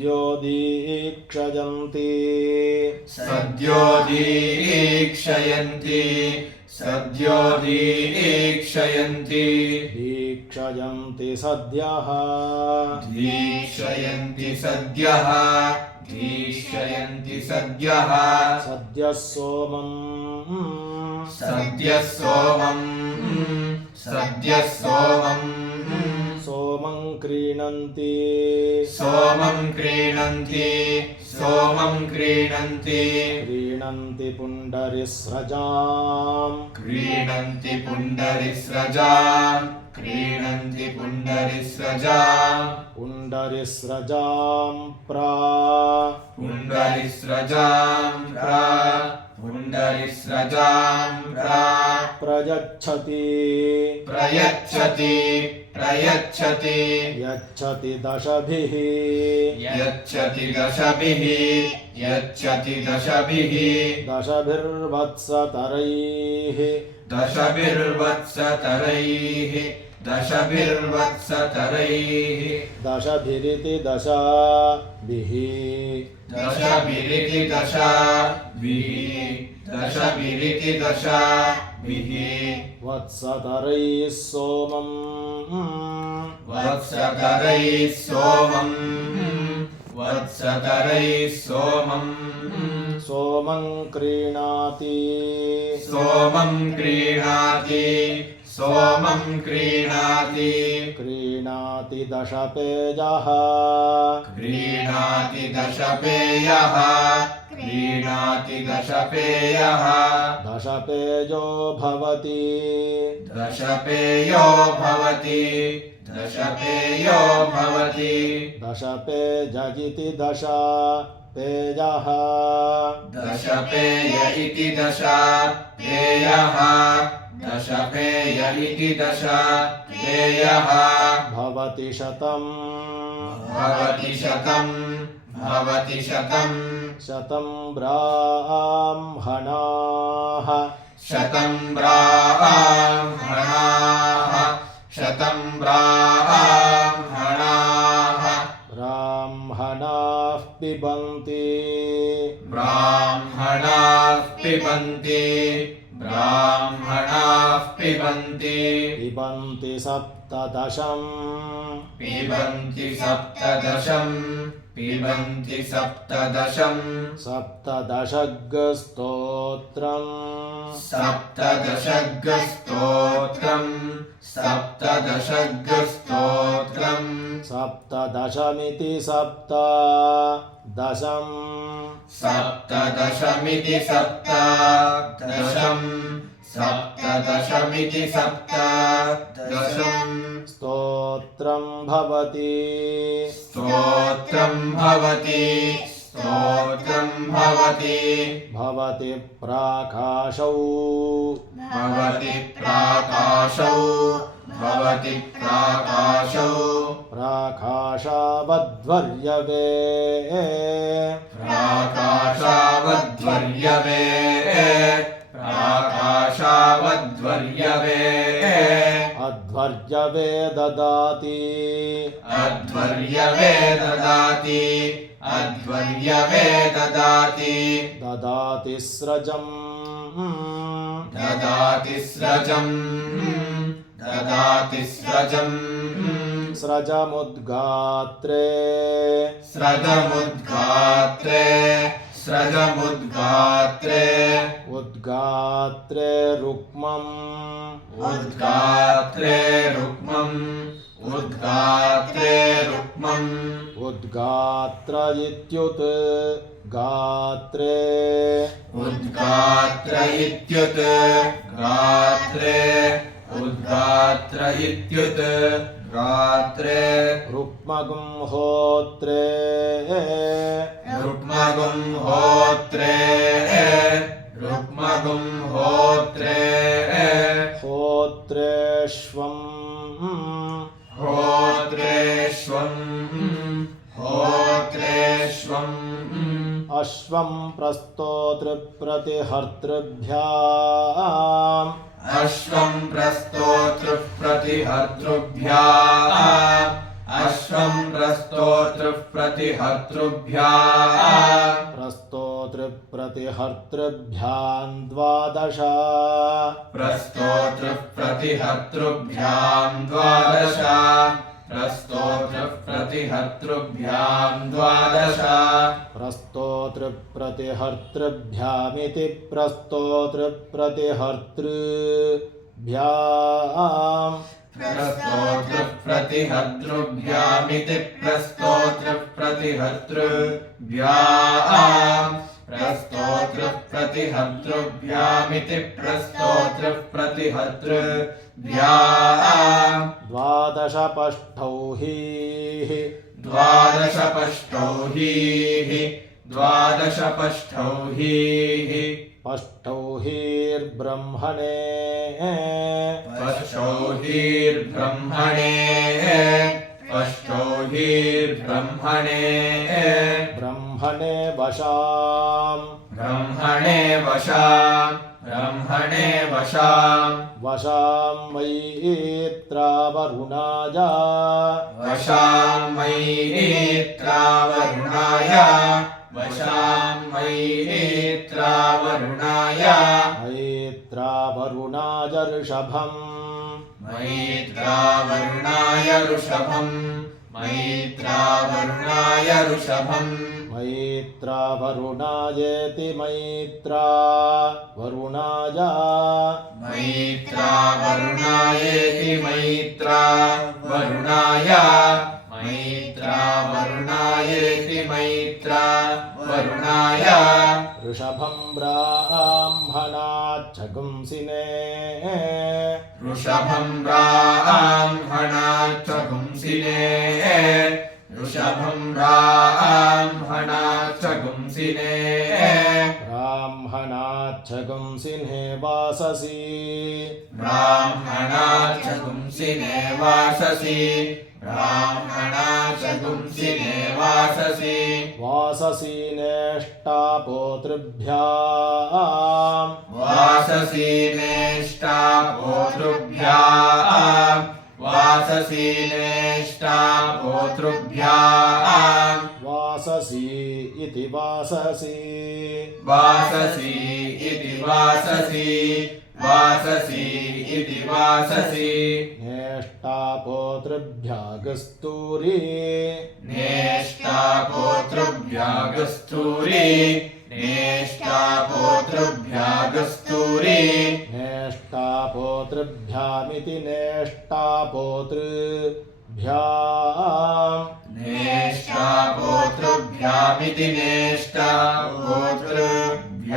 सद्यो दीक्षयन्ति सद्यो दीक्षयन्ति सद्यो दीक्षयन्ति दीक्षयन्ति सद्यः। दीक्षयन्ति सद्यः। दीक्षयन्ति सद्यः। सद्यः सोमम्। सद्यः सोमम्। सद्यः सोमम् सोमं क्रीणन्ति। सोमं क्रीणन्ति सोमं क्रीणन्ति। क्रीणन्ति पुण्डरिस्रजाम् क्रीणन्ति पुण्डरिस्रजाम् क्रीणन्ति पुण्डरिस्रजाम् पुण्डरिस्रजां प्रा। पुण्डरिस्रजाम् प्रा पुण्डरिस्रजाम् प्रा प्रयच्छति। प्रयच्छति प्रयच्छति। यच्छति दशभिः। यच्छति दशभिः यच्छति दशभिः। दशभिर्वत्सतरैः। दशभिर्वत्सतरैः। दशभिर्वत्सतरैः दशभिरिति दशाभिः दशभिरिति दशाभिः दशभिरिति दशाभिः वत्सतरैः सोमम् वत्सकरैः सोमम् वत्सकरैः सोमम् सोमं क्रीणाति सोमं क्रीणाति सोमं क्रीणाति। क्रीणाति दशपेजः क्रीणाति दशपेयः क्रीणाति दशपेयः दशपेजो भवति। दशपेयो भवति। दशपेयो भवति। दशपेजगिति दशा पेजः दशपेय इति दशा पेयः। दशपेय इति दशा पेयः भवति शतम्। भवति शतम् भवति शतम्। शतं ब्राह्मणाः। शतं ब्राह्मणाः। शतं ब्राह्मणाः। ब्राह्मणाः पिबन्ति। ब्राह्मणाः पिबन्ति ब्राह्मणाः पिबन्ति। पिबन्ति सप्तदशम्। पिबन्ति सप्तदशम्। पिबन्ति सप्तदशम्। सप्तदशग्स्तोत्रम् सप्तदशग्स्तोत्रम् सप्तदशग्स्तोत्रम् सप्तदशमिति सप्त। दशम्। सप्तदशमिति सप्तदशम् सप्तदशमिति सप्तदशम् स्तोत्रं भवति। स्तोत्रम् भवति। स्तोत्रम् भवति। भवति प्राकाशौ। भवति प्राकाशौ। भवति प्राकाशौ। प्राकाशावध्वर्यवे। प्राकाशावध्वर्यवे। प्राकाशावध्वर्यवे। अध्वर्यवे ददाति। अध्वर्यवे ददाति। अध्वर्यवे ददाति। ददाति स्रजम्। ददाति स्रजम् ददाति स्रजम् स्रजमुद्गात्रे। स्रजमुद्गात्रे। स्रजमुद्गात्रे। उद्गात्रे रुक्मम्। उद्गात्रे रुक्मम्। उद्गात्रे रुक्मम्। उद्गात्र इत्युत् गात्रे। उद्गात्र इत्युत् गात्रे। उद्गात्र इत्युत् गात्रे रुक्मगुं होत्रे रुक्मगुं होत्रे रुक्मगुं होत्रे होत्रेष्वम् होत्रेष्वम् अश्वं प्रस्तोतृप्रतिहर्तृभ्या अश्वं प्रस्तोतृप्रतिहर्तृभ्या अश्वं प्रस्तोतृप्रतिहर्तृभ्या प्रस्तोतृप्रतिहर्तृभ्यां द्वादश। प्रस्तोतृप्रतिहर्तृभ्यां द्वादश। प्रतिहर्तृभ्याम् द्वादश प्रस्तोतृप्रतिहर्तृभ्यामिति प्रस्तोतृप्रतिहर्तृभ्याम् प्रस्तोतृः प्रतिहर्तृभ्यामिति प्रस्तोतृः प्रतिहर्तृभ्याम् प्रस्तोतृः प्रतिहर्तृभ्यामिति प्रस्तोतृः प्रतिहर्तृभ्याम् द्वादशपष्ठौ हीः। द्वादशपष्टौ हीः। द्वादशपष्टौ हीः। पष्ठौ हीर्ब्रह्मणे। पष्टौ हीर्ब्रह्मणे। पष्टौ हीर्ब्रह्मणे ब्रह्मणे वशाम्। ब्रह्मणे वशा ब्रह्मणे वशाम्। वशाम् मयीत्रावरुणाय वशाम् मयि नेत्रावरुणाय वशाम् मयि नेत्रावरुणाय मैत्रावरुणाय ऋषभम्। मैत्रावरुणाय ऋषभम् ऋषभम् मैत्रावरुणायेति मैत्रा। वरुणाय। मैत्रावरुणायेति मैत्रा। वरुणाय। मैत्रावरुणायेति मैत्रा। वरुणाय। ऋषभम् ब्राह्मणाच्छगुंसिने। ऋषभम् ब्राह्मणाच्च ब्राह्मणाच्च पुंसिने ब्राह्मणाच्छगुंसिने वाससि। पुंसिने वाससि। ब्राह्मणाच्च पुंसिने वाससि। वाससि नेष्टापोतृभ्याम् वाससि नेष्टा पोतृभ्याम् वाससि नेष्टा पोतृभ्याम् वाससि इति वाससि। वाससि इति वाससि। वाससि इति वाससि। नेष्टा पोतृभ्यागस्तूरि नेष्टा पोतृभ्यागस्तूरि नेष्टापोतृभ्यामिति नेष्टापोतृभ्याम् नेष्टा पोतृभ्यामिति नेष्टा पोतृभ्याम्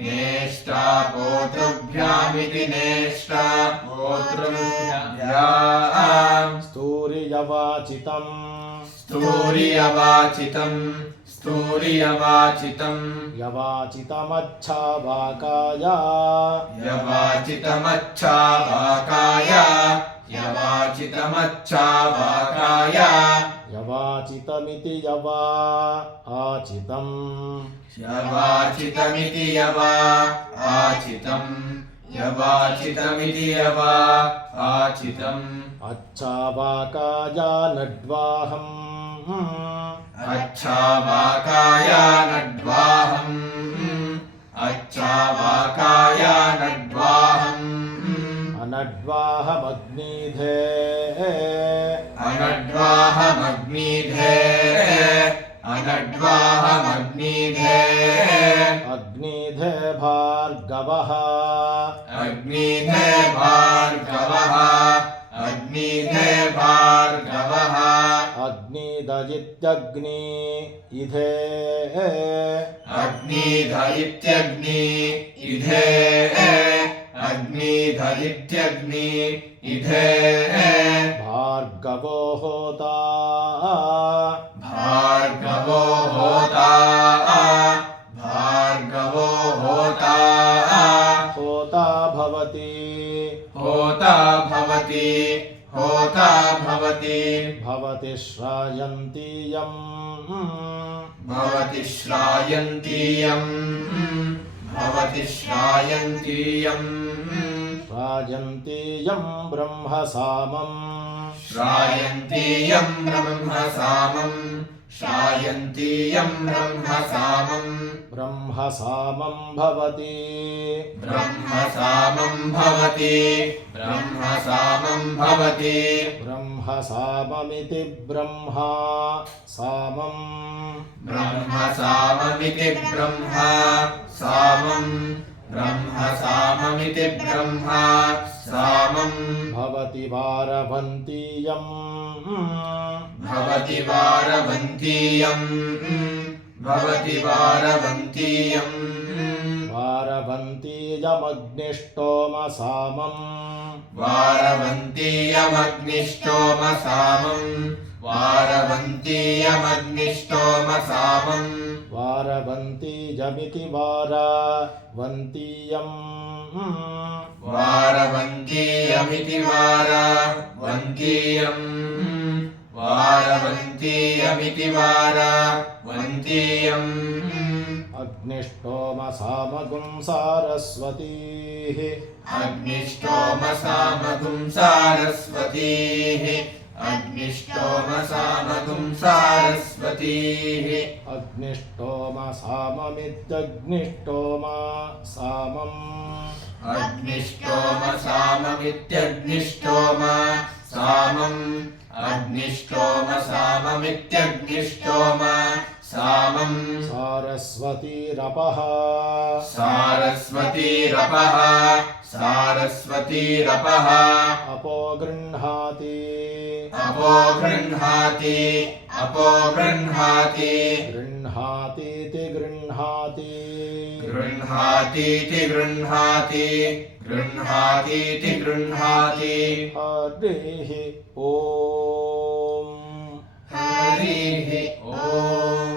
नेष्टा पोतृभ्यामिति नेष्टा पोतृभ्याम् स्तूरियवाचितम् స్థూర్యవాచితం స్థూర్యవాచితం యవాచితమచ్చావాకాయ యవాచితమచ్చావాకాయ యవాచితమచ్చావాకాయ యవాచితమితి యవా ఆచితం యవాచితమితి యవా ఆచితం యవాచితమితి యవా ఆచితం అచ్చావాకాయ నడ్వాహం अच्छावाकाय नड्वाहम् अच्छावाकाय नड्वाहम् अनड्वाहमग्निधे। अनड्वाहमग्निधे। अनड्वाहमग्निधे। अग्निधे भार्गवः। अग्निधे भार्गवः। अग्निधे भार्गवः। अग्निदयित्यग्नि। इधे। अग्निध इत्यग्नि इधे। अग्निध इत्यग्नि इधे। भार्गवो होता। भार्गवो होता। भार्गवो होता। होता भवति। होता भवति। होता भवति। भवति श्रायन्तीयम् भवति श्रायन्तीयम् भवति श्रायन्तीयम् श्रायन्तीयम् ब्रह्मसामम्। श्रायन्तीयं ब्रह्म सामम् श्रायन्तीयं ब्रह्म सामम् ब्रह्म सामं भवति। ब्रह्म सामं भवति। ब्रह्म सामं भवति। ब्रह्म साममिति ब्रह्मा सामम्। ब्रह्म साममिति ब्रह्म सामम्। ब्रह्म साममिति ब्रह्म सामम्। भवति वारभन्तीयम् भवति वारवन्तीयम् भवति वारवन्तीयम् वारभन्तीयमग्निष्टोमसामम् वारवन्तीयमग्निष्टोमसामम् वारवन्तीयमग्निष्टोमसामम् वारवन्तीजमिति वारवन्तीयम् वारवन्तीयमिति वारवन्तीयम् वारवन्तीयमिति वारवन्तीयम् अग्निष्टोमसामगुं सारस्वतीः अग्निष्टोमसामगुं सारस्वतीः अग्निष्टोमसामगुं सारस्वतीः अग्निष्टोमसाममित्यग्निष्टोमा सामम् अग्निष्टोमसाममित्यग्निष्टोम सामम् अग्निष्टोमसाममित्यग्निष्टोम। सामम् सारस्वतीरपः। सारस्वतीरपः। सारस्वतीरपः। अपो गृह्णाति। अपो गृह्णाति। अपो गृह्णाति। गृह्णातीति गृह्णाति। गृह्णातीति गृह्णाति गृह्णातीति गृह्णाति। हरिः ओ हरिः ॐ।